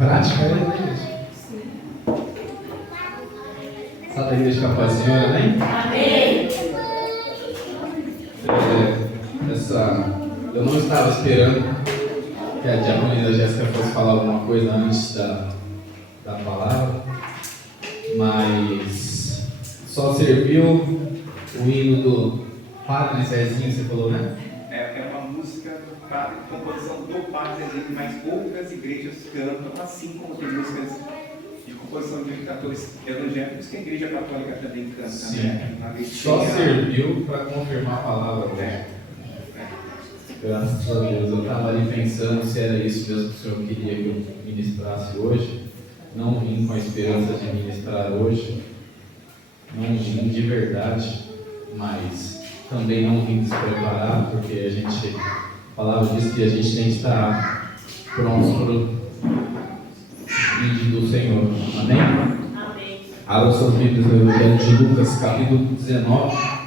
Prática, né, igreja? Sala da igreja com a paz do Senhor, amém? Amém. Eu não estava esperando que a diaconisa Jéssica fosse falar alguma coisa antes da palavra, mas só serviu o hino do Padre Zezinho, você falou, né? É uma música para composição do Padre Zezinho, mas poucas igrejas cantam, assim como tem músicas de composição de cantores evangélicos que a Igreja Católica também canta. Sim. Né? Só serviu para confirmar a palavra dela. Graças a Deus. Eu estava ali pensando se era isso mesmo que o Senhor queria que eu ministrasse hoje. Não vim com a esperança de ministrar hoje. Não vim de verdade, mas também não vim despreparado, porque a palavra diz que a gente tem que estar prontos para o vídeo do Senhor. Amém? Amém. Abra suas Bíblias no Evangelho de Lucas, capítulo 19.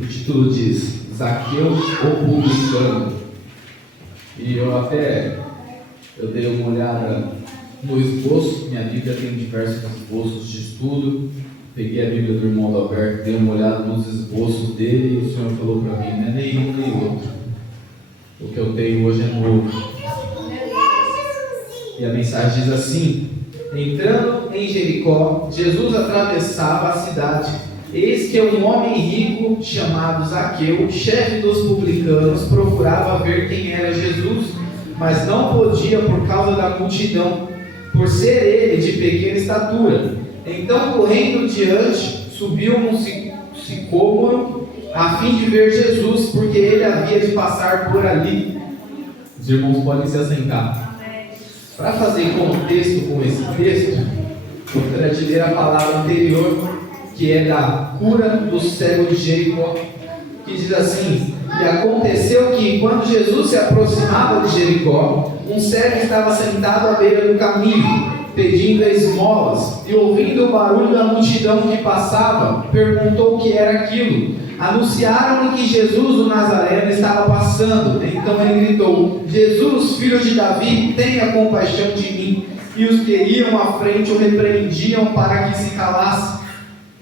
O título diz Zaqueu, o publicano. E eu dei uma olhada no esboço. Minha Bíblia tem diversos esboços de estudo. Peguei a Bíblia do irmão Alberto, dei uma olhada nos esboços dele e o Senhor falou para mim, não é nenhum nem outro. O que eu tenho hoje é novo. E a mensagem diz assim: entrando em Jericó, Jesus atravessava a cidade. Eis que um homem rico chamado Zaqueu, chefe dos publicanos, procurava ver quem era Jesus, mas não podia por causa da multidão, por ser ele de pequena estatura. Então, correndo diante, subiu um sicômoro a fim de ver Jesus, porque ele havia de passar por ali. Os irmãos podem se assentar. Para fazer contexto com esse texto, eu gostaria de ler a palavra anterior, que é da cura do cego de Jericó, que diz assim: e aconteceu que, quando Jesus se aproximava de Jericó, um cego estava sentado à beira do caminho, pedindo esmolas, e ouvindo o barulho da multidão que passava, perguntou o que era aquilo. Anunciaram-lhe que Jesus, o Nazareno, estava passando. Então ele gritou: Jesus, filho de Davi, tenha compaixão de mim. E os que iam à frente o repreendiam para que se calasse.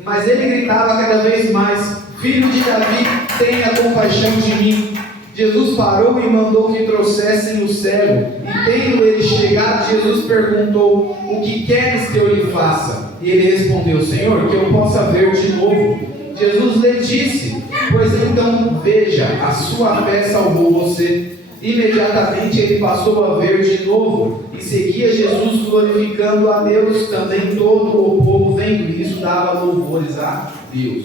Mas ele gritava cada vez mais: Filho de Davi, tenha compaixão de mim. Jesus parou e mandou que trouxessem o cego. E tendo ele chegado, Jesus perguntou: O que queres que eu lhe faça? E ele respondeu: Senhor, que eu possa ver de novo. Jesus lhe disse: Pois então veja, a sua fé salvou você. Imediatamente ele passou a ver de novo e seguia Jesus, glorificando a Deus. Também todo o povo, vendo isso, dava louvores a Deus.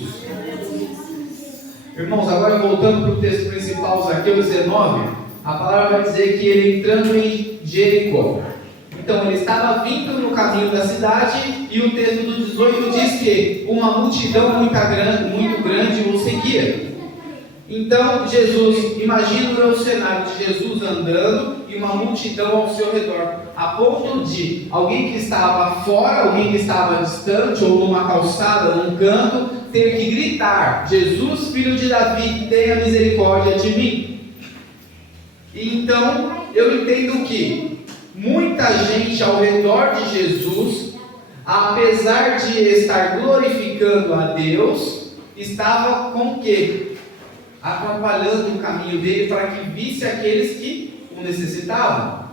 Irmãos, agora voltando para o texto principal, Zaqueu 19, a palavra vai dizer que ele entrando em Jericó. Então ele estava vindo no caminho da cidade e o texto do 18 diz que uma multidão muito grande o seguia. Então Jesus, imagina o cenário de Jesus andando e uma multidão ao seu redor, a ponto de alguém que estava fora, alguém que estava distante ou numa calçada, num canto, ter que gritar: Jesus, filho de Davi, tenha misericórdia de mim. E então eu entendo que muita gente ao redor de Jesus, apesar de estar glorificando a Deus, estava com o quê? Atrapalhando o caminho dele para que visse aqueles que o necessitavam.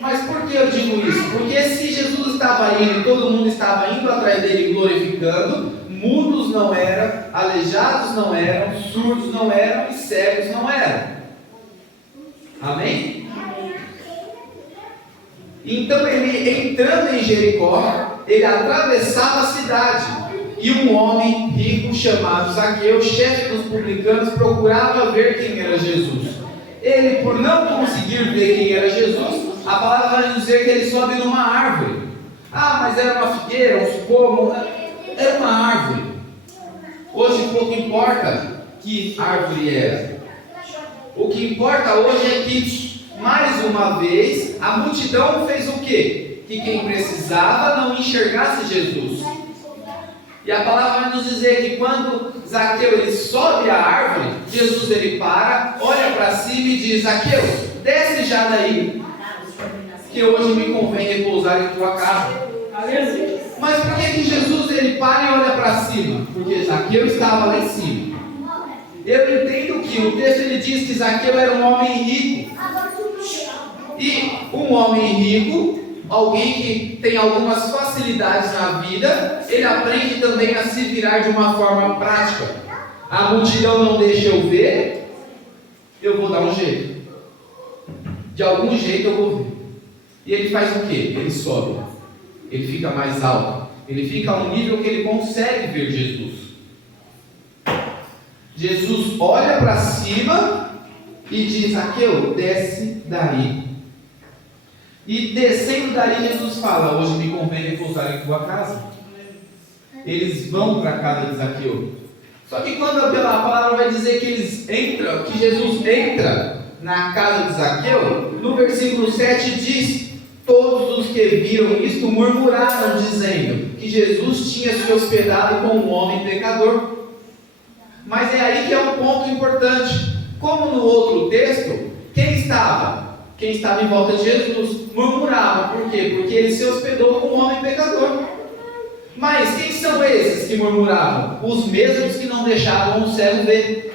Mas por que eu digo isso? Porque se Jesus estava indo e todo mundo estava indo atrás dele glorificando, mudos não eram, aleijados não eram, surdos não eram e cegos não eram. Amém? Então ele, entrando em Jericó, ele atravessava a cidade. E um homem rico chamado Zaqueu, chefe dos publicanos, procurava ver quem era Jesus. Ele, por não conseguir ver quem era Jesus, a palavra vai dizer que ele sobe numa árvore. Ah, mas era uma figueira, um sicômoro, era uma árvore. Hoje pouco importa que árvore era. O que importa hoje é que, mais uma vez, a multidão fez o quê? Que quem precisava não enxergasse Jesus. E a palavra vai nos dizer que quando Zaqueu ele sobe a árvore, Jesus ele para, olha para cima e diz: Zaqueu, desce já daí, que hoje me convém repousar em tua casa. Mas por que Jesus ele para e olha para cima? Porque Zaqueu estava lá em cima. Eu entendo que o texto ele diz que Zaqueu era um homem rico. E um homem rico, alguém que tem algumas facilidades na vida, ele aprende também a se virar de uma forma prática. A multidão não deixa eu ver, eu vou dar um jeito. De algum jeito eu vou ver. E ele faz o quê? Ele sobe. Ele fica mais alto. Ele fica a um nível que ele consegue ver Jesus. Jesus olha para cima e diz: Zaqueu, desce daí. E descendo daí, Jesus fala: hoje me convém repousar em tua casa. Eles vão para a casa de Zaqueu. Só que quando a palavra vai dizer que eles entram, que Jesus entra na casa de Zaqueu, no versículo 7 diz: todos os que viram isto murmuraram, dizendo que Jesus tinha se hospedado com um homem pecador. Mas é aí que é um ponto importante. Como no outro texto, quem estava em volta de Jesus murmurava. Por quê? Porque ele se hospedou com um homem pecador. Mas quem são esses que murmuravam? Os mesmos que não deixavam o cego ver.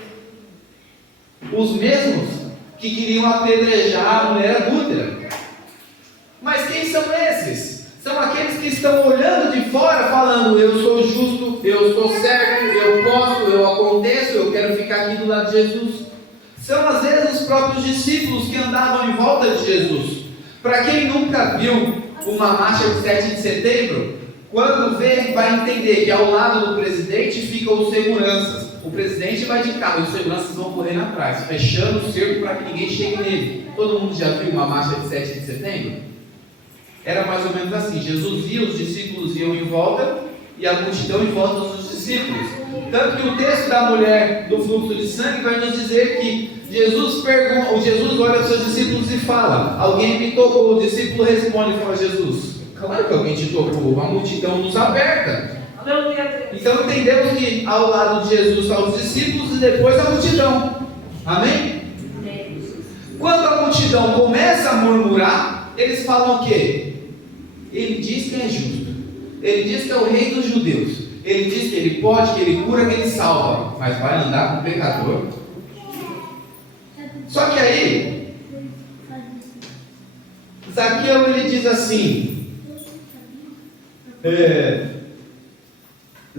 Os mesmos que queriam apedrejar a mulher adúltera. Mas quem são esses? São aqueles que estão olhando de fora, falando: eu sou justo, eu estou certo, eu posso, eu aconteço, eu quero ficar aqui do lado de Jesus. São às vezes os próprios discípulos que andavam em volta de Jesus. Para quem nunca viu uma marcha de 7 de setembro, quando vê, vai entender que ao lado do presidente ficam os seguranças. O presidente vai de carro e os seguranças vão correndo atrás, fechando o cerco para que ninguém chegue nele. Todo mundo já viu uma marcha de 7 de setembro? Era mais ou menos assim: Jesus ia, os discípulos iam em volta e a multidão em volta dos discípulos. Tanto que o texto da mulher do fluxo de sangue vai nos dizer que Jesus olha para os seus discípulos e fala: alguém me tocou. O discípulo responde e fala: Jesus, claro que alguém te tocou, a multidão nos aperta. Então entendemos que ao lado de Jesus estão os discípulos e depois a multidão. Amém? Quando a multidão começa a murmurar, eles falam o quê? Ele diz que é justo, ele diz que é o rei dos judeus, ele diz que ele pode, que ele cura, que ele salva, mas vai andar com o pecador. Só que aí Zaqueu ele diz assim,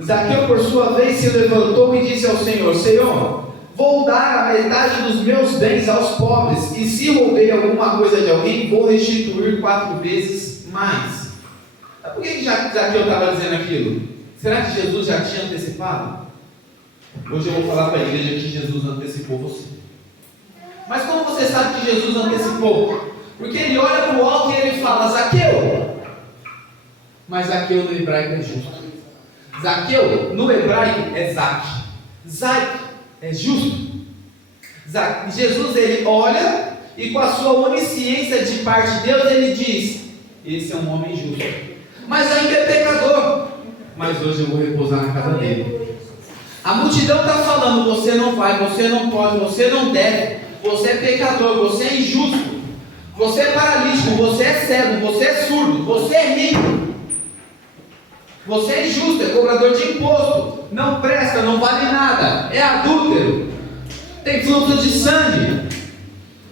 Zaqueu por sua vez se levantou e disse ao Senhor: Senhor, vou dar a metade dos meus bens aos pobres, e se roubei alguma coisa de alguém, vou restituir 4 vezes mais. Por que Zaqueu estava dizendo aquilo? Será que Jesus já tinha antecipado? Hoje eu vou falar para a igreja que Jesus antecipou você. Mas como você sabe que Jesus antecipou? Porque ele olha para o alto e ele fala: Zaqueu. Mas Zaqueu no hebraico é justo. Zaqueu no hebraico é Zac. Zac é justo. Jesus ele olha e com a sua onisciência de parte de Deus ele diz: esse é um homem justo, mas ainda é pecador, mas hoje eu vou repousar na casa dele. A multidão está falando: você não vai, você não pode, você não deve, você é pecador, você é injusto, você é paralítico, você é cego, você é surdo, você é rico, você é injusto, é cobrador de imposto, não presta, não vale nada, é adúltero, tem fluxo de sangue.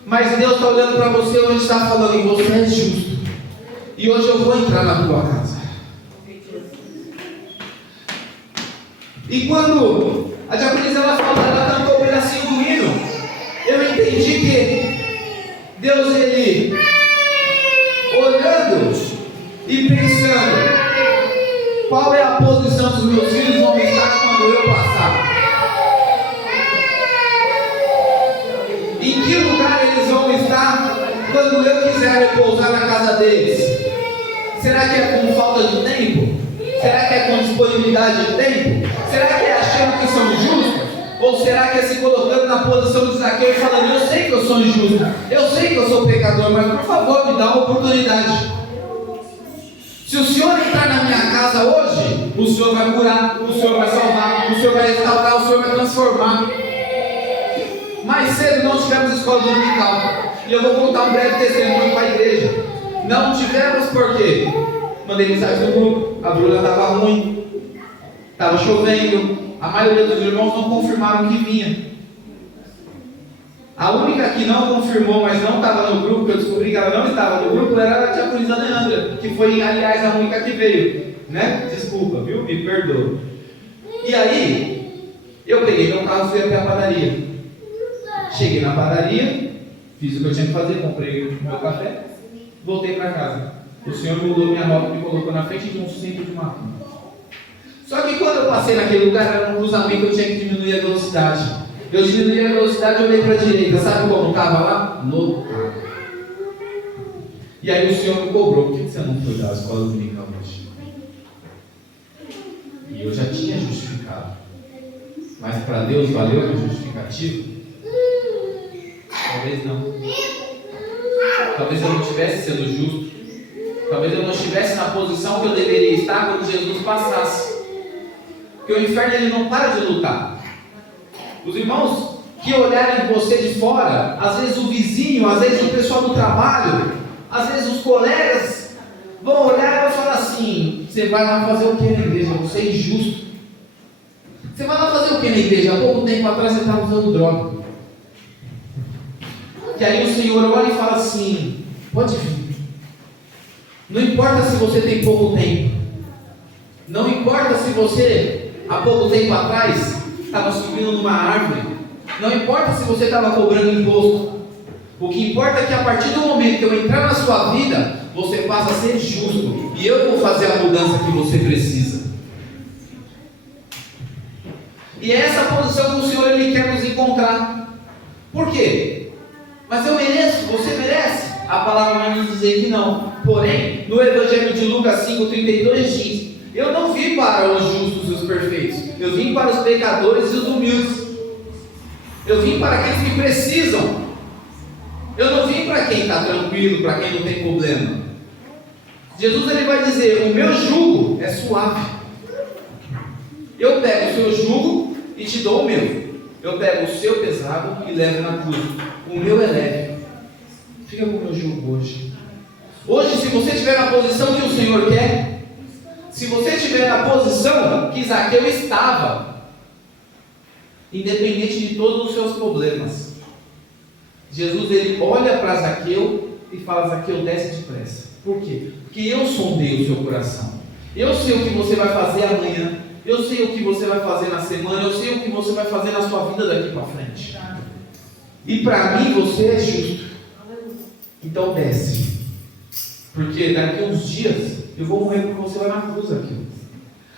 Mas Deus está olhando para você hoje e está falando: você é justo, e hoje eu vou entrar na tua casa. E quando a diaconisa ela falou, ela cantou um pedacinho do hino, eu entendi que Deus ele olhando e pensando: qual é a posição dos meus filhos vão estar quando eu passar? Em que lugar eles vão estar quando eu quiser repousar na casa deles? Será que é com falta de tempo? Será que é com disponibilidade de tempo? Será que é achando que são justos? Ou será que é se colocando na posição de Zaqueu e falando: eu sei que eu sou injusto, eu sei que eu sou pecador, mas por favor me dá uma oportunidade. Se o Senhor entrar na minha casa hoje, o Senhor vai curar, o Senhor vai salvar, o Senhor vai restaurar, o Senhor vai transformar. Mais cedo não tivemos escola dominical. E eu vou contar um breve testemunho para a igreja. Não tivemos porque mandei mensagem no grupo, a Bruna estava ruim, estava chovendo, a maioria dos irmãos não confirmaram que vinha. A única que não confirmou, mas não estava no grupo, que eu descobri que ela não estava no grupo, era a diaconisa Leandra, que foi, aliás, a única que veio, né? Desculpa, viu? Me perdoa. E aí, eu peguei meu carro e fui até a padaria. Cheguei na padaria, fiz o que eu tinha que fazer, comprei o meu café, voltei para casa. O Senhor mudou minha rota e me colocou na frente de um centro de macumba. Só que quando eu passei naquele lugar, era um cruzamento, eu tinha que diminuir a velocidade. Eu diminuí a velocidade e olhei para a direita. Sabe como estava lá? Lotado. E aí o Senhor me cobrou. Por que você não foi da escola dominical hoje? E eu já tinha justificado. Mas para Deus valeu o justificativo? Talvez não. Talvez eu não estivesse sendo justo. Talvez eu não estivesse na posição que eu deveria estar quando Jesus passasse. Porque o inferno ele não para de lutar. Os irmãos que olharem você de fora, às vezes o vizinho, às vezes o pessoal do trabalho, às vezes os colegas vão olhar e vão falar assim: você vai lá fazer o que na igreja? Você é injusto. Você vai lá fazer o que na igreja? Há pouco tempo atrás você estava usando droga. E aí o Senhor olha e fala assim: pode vir. Não importa se você tem pouco tempo. Não importa se você, há pouco tempo atrás, estava subindo numa árvore. Não importa se você estava cobrando imposto. O que importa é que a partir do momento que eu entrar na sua vida, você passa a ser justo. E eu vou fazer a mudança que você precisa. E é essa posição que o Senhor ele quer nos encontrar. Por quê? Mas eu mereço, você merece? A palavra vai nos dizer que não. Porém, no Evangelho de Lucas 5:32 diz: eu não vim para os justos e os perfeitos, eu vim para os pecadores e os humildes. Eu vim para aqueles que precisam. Eu não vim para quem está tranquilo, para quem não tem problema. Jesus ele vai dizer: o meu jugo é suave. Eu pego o seu jugo e te dou o meu. Eu pego o seu pesado e levo na cruz. O meu é leve. Fica com o meu jugo hoje. Hoje, se você estiver na posição que o Senhor quer, se você estiver na posição que Zaqueu estava, independente de todos os seus problemas, Jesus ele olha para Zaqueu e fala: Zaqueu, desce depressa. Por quê? Porque eu sondei o seu coração. Eu sei o que você vai fazer amanhã. Eu sei o que você vai fazer na semana. Eu sei o que você vai fazer na sua vida daqui para frente. E para mim você é justo. Então desce. Porque daqui a uns dias eu vou morrer porque você vai na cruz, Zaqueu.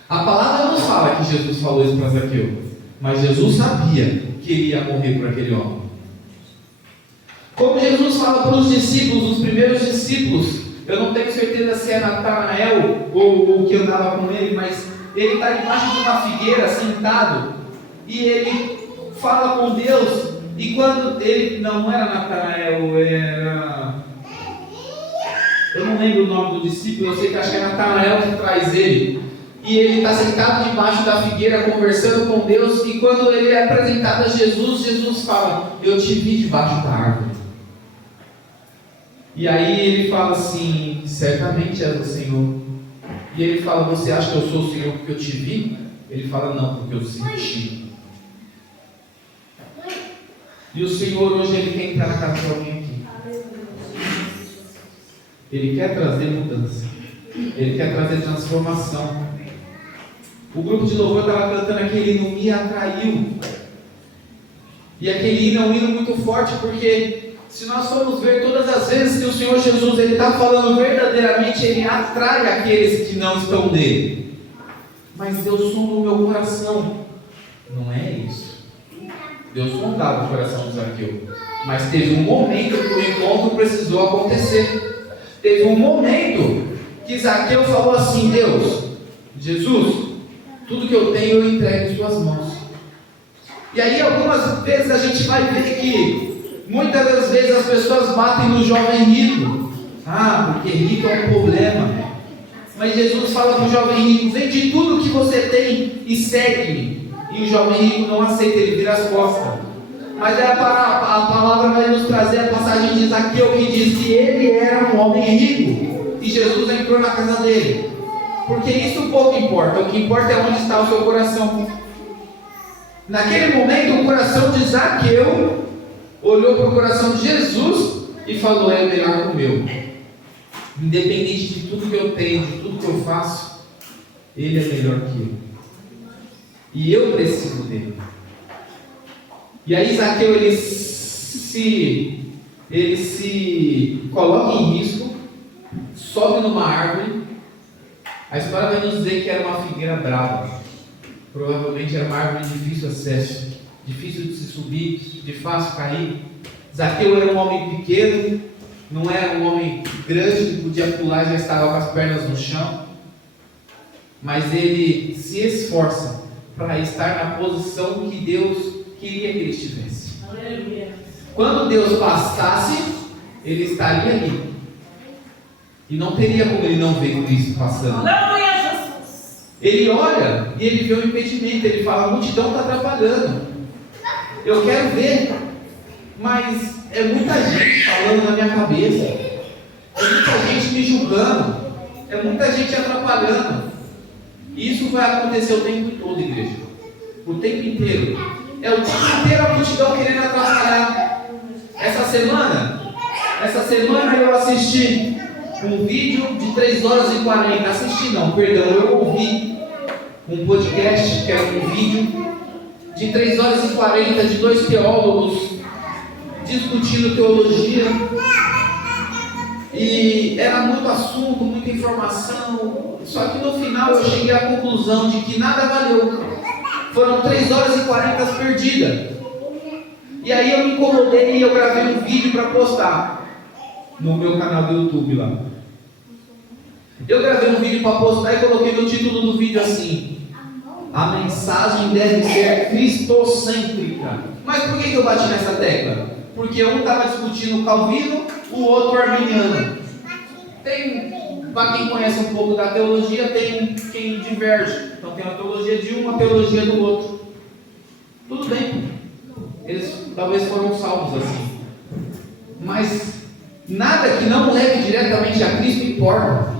A palavra não fala que Jesus falou isso para Zaqueu, mas Jesus sabia que ele ia morrer por aquele homem. Como Jesus fala para os discípulos, os primeiros discípulos, eu não tenho certeza se é Natanael ou o que andava com ele, mas ele está debaixo de uma figueira, sentado, e ele fala com Deus. E quando ele, não era Natanael, era... eu não lembro o nome do discípulo, eu sei que acho que é Natanael que traz ele. E ele está sentado debaixo da figueira, conversando com Deus, e quando ele é apresentado a Jesus, Jesus fala: eu te vi debaixo da árvore. E aí ele fala assim: certamente és o Senhor. E ele fala: você acha que eu sou o Senhor porque eu te vi? Ele fala: não, porque eu senti. E o Senhor hoje ele quer entrar na casa de alguém aqui. Ele quer trazer mudança. Ele quer trazer transformação. O grupo de louvor estava cantando aquele hino, me atraiu. E aquele hino é um hino muito forte, porque se nós formos ver todas as vezes que o Senhor Jesus ele está falando verdadeiramente, ele atrai aqueles que não estão nele. Mas Deus sonda o meu coração. Não é isso. Deus sondava o coração de Zaqueu. Mas teve um momento que o encontro precisou acontecer. Teve um momento que Zaqueu falou assim: Deus, Jesus, tudo que eu tenho eu entrego em suas mãos. E aí algumas vezes a gente vai ver que muitas das vezes as pessoas batem no jovem rico. Ah, porque rico é um problema. Mas Jesus fala para o jovem rico: vende tudo o que você tem e segue-me. E o jovem rico não aceita, ele vira as costas. Mas a palavra vai nos trazer a passagem de Zaqueu, que diz que ele era um homem rico e Jesus entrou na casa dele. Porque isso pouco importa, o que importa é onde está o seu coração. Naquele momento, o coração de Zaqueu olhou para o coração de Jesus e falou: é melhor que o meu. Independente de tudo que eu tenho, de tudo que eu faço, ele é melhor que eu. E eu preciso dele. E aí Zaqueu, ele se coloca em risco, sobe numa árvore. A história vai nos dizer que era uma figueira brava. Provavelmente era uma árvore de difícil acesso, difícil de se subir, de fácil cair. Zaqueu era um homem pequeno, não era um homem grande que podia pular e já estava com as pernas no chão. Mas ele se esforça para estar na posição que Deus queria que ele estivesse. Aleluia. Quando Deus bastasse, ele estaria ali. E não teria como ele não ver Cristo passando. Aleluia, Jesus. Ele olha e ele vê um impedimento. Ele fala: a multidão está atrapalhando. Eu quero ver, mas é muita gente falando na minha cabeça. É muita gente me julgando. É muita gente atrapalhando. E isso vai acontecer o tempo todo, igreja. O tempo inteiro. É o tempo inteiro a multidão querendo atrapalhar. Essa semana eu assisti um vídeo de 3 horas e 40. Assisti não, perdão, eu ouvi um podcast, que era um vídeo de 3 horas e 40 de 2 teólogos discutindo teologia. E era muito assunto, muita informação. Só que no final eu cheguei à conclusão de que nada valeu. Foram 3 horas e 40 perdidas. E aí eu me incomodei e eu gravei um vídeo para postar no meu canal do YouTube lá. Eu gravei um vídeo para postar e coloquei no título do vídeo assim: a mensagem deve ser cristocêntrica. Mas por que eu bati nessa tecla? Porque um estava discutindo Calvino, o outro arminiano. Para quem conhece um pouco da teologia, tem quem diverge. Então tem uma teologia de um, uma teologia do outro. Tudo bem. Eles talvez foram salvos assim. Mas nada que não leve diretamente a Cristo importa.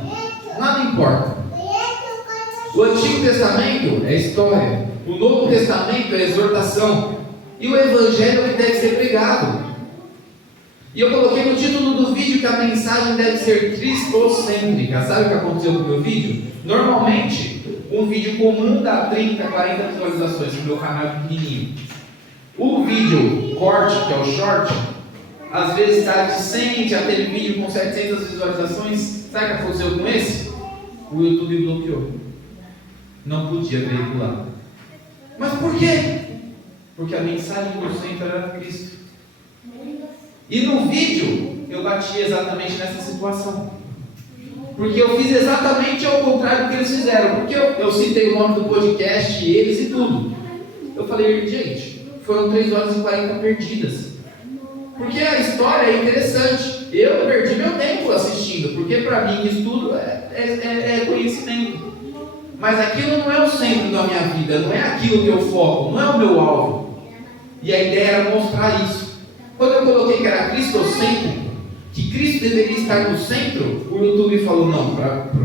Nada importa. O Antigo Testamento é história. O Novo Testamento é exortação. E o Evangelho que deve ser pregado. E eu coloquei no título do vídeo que a mensagem deve ser cristocêntrica. Sabe o que aconteceu com o meu vídeo? Normalmente, um vídeo comum dá 30, 40 visualizações. O meu canal é pequenininho. O vídeo corte, que é o short, às vezes está de 100, já teve vídeo com 700 visualizações. Sabe o que aconteceu com esse? O YouTube bloqueou. Não podia veicular. Mas por quê? Porque a mensagem do centro era Cristo. E no vídeo eu bati exatamente nessa situação. Porque eu fiz exatamente ao contrário do que eles fizeram. Porque eu citei o nome do podcast, eles e tudo. Eu falei: gente, foram 3 horas e 40 perdidas. Porque a história é interessante. Eu perdi meu tempo assistindo. Porque para mim estudo é conhecimento. Mas aquilo não é o centro da minha vida. Não é aquilo que eu foco. Não é o meu alvo. E a ideia era mostrar isso. Quando eu coloquei que era cristocêntrico, que Cristo deveria estar no centro, o YouTube falou: não,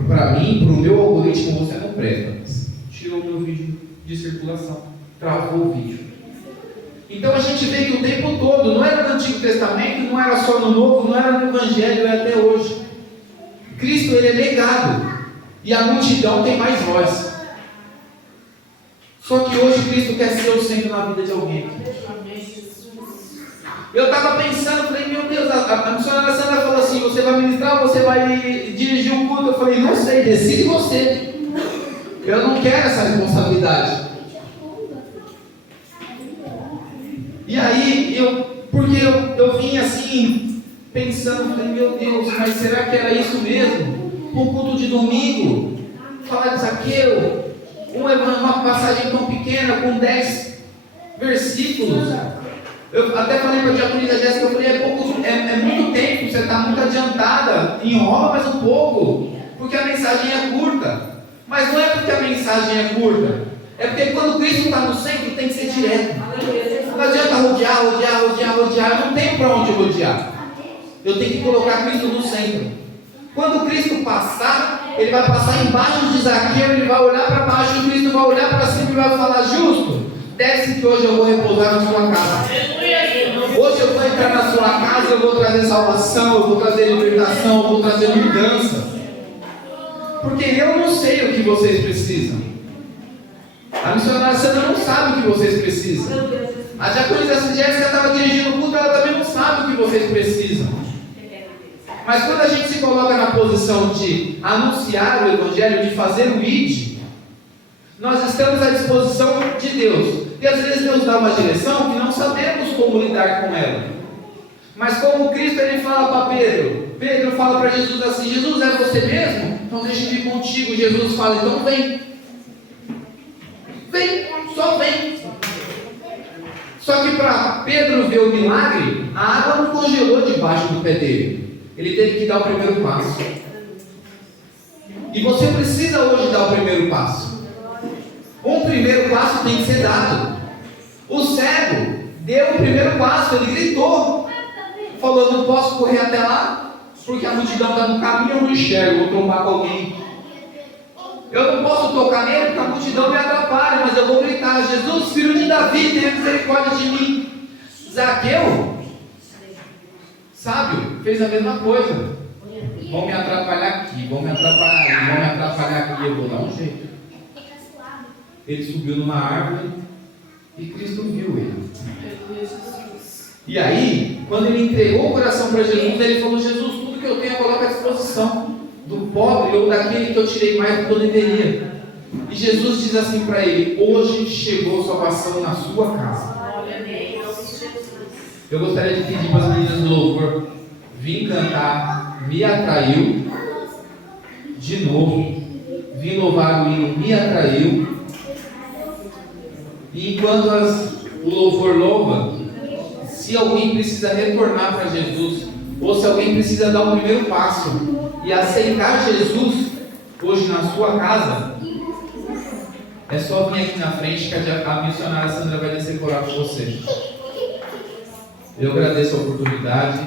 para mim, para o meu algoritmo você não presta. Tirou o meu vídeo de circulação, travou o vídeo. Então a gente vê que o tempo todo, não era no Antigo Testamento, não era só no Novo, não era no Evangelho, é até hoje. Cristo, ele é legado, e a multidão tem mais voz. Só que hoje Cristo quer ser o centro na vida de alguém. Eu estava pensando, falei: meu Deus, a missionária Sandra falou assim: você vai ministrar ou você vai dirigir um culto? Eu falei: não sei, decide você. Eu não quero essa responsabilidade. E aí, porque eu vim assim, pensando, falei: meu Deus, mas será que era isso mesmo? Um culto de domingo, falar de Zaqueu, uma passagem tão pequena, com 10 versículos. Eu até falei para a diaconisa Jéssica, eu falei: é muito tempo, você está muito adiantada, enrola mais um pouco. Porque a mensagem é curta. Mas não é porque a mensagem é curta. É porque quando Cristo está no centro, tem que ser direto. Não adianta rodear. Eu não tenho para onde rodear. Eu tenho que colocar Cristo no centro. Quando Cristo passar, ele vai passar embaixo de Zaqueu, ele vai olhar para baixo, e Cristo vai olhar para cima e vai falar: justo, desce que hoje eu vou repousar na sua casa. Hoje eu vou entrar na sua casa, eu vou trazer salvação, eu vou trazer libertação, eu vou trazer mudança. Porque eu não sei o que vocês precisam. A missionária Sandra não sabe o que vocês precisam. A diaconisa Jéssica estava dirigindo o culto, ela também não sabe o que vocês precisam. Mas quando a gente se coloca na posição de anunciar o Evangelho, de fazer o ID, nós estamos à disposição de Deus. E às vezes Deus dá uma direção que não sabemos como lidar com ela. Mas como Cristo, ele fala para Pedro. Pedro fala para Jesus assim: Jesus, é você mesmo? Então deixa eu vir contigo. Jesus fala: então vem. Vem, só vem. Só que para Pedro ver o milagre, a água não congelou debaixo do pé dele. Ele teve que dar o primeiro passo. E você precisa hoje dar o primeiro passo. Um primeiro passo tem que ser dado. O cego deu o primeiro passo, ele gritou. Falou: não posso correr até lá, porque a multidão está no caminho, eu não enxergo, vou trombar com alguém. Eu não posso tocar nele, porque a multidão me atrapalha, mas eu vou gritar: Jesus, filho de Davi, tenha misericórdia de mim. Zaqueu, sábio, fez a mesma coisa. Vão me atrapalhar aqui, vão me atrapalhar ali, vão me atrapalhar aqui, eu vou dar um jeito. Ele subiu numa árvore e Cristo viu ele. E aí, quando ele entregou o coração para Jesus, ele falou: Jesus, tudo que eu tenho eu coloco à disposição do pobre ou daquele que eu tirei mais do que eu deveria. E Jesus diz assim para ele: hoje chegou salvação na sua casa. Eu gostaria de pedir para as meninas do louvor vim cantar Me Atraiu de novo. Vim louvar o hino Me Atraiu. E enquanto o louvor louva, se alguém precisa retornar para Jesus, ou se alguém precisa dar o primeiro passo e aceitar Jesus hoje na sua casa, é só vir aqui na frente que a missionária Sandra vai descer por orar por você. Eu agradeço a oportunidade.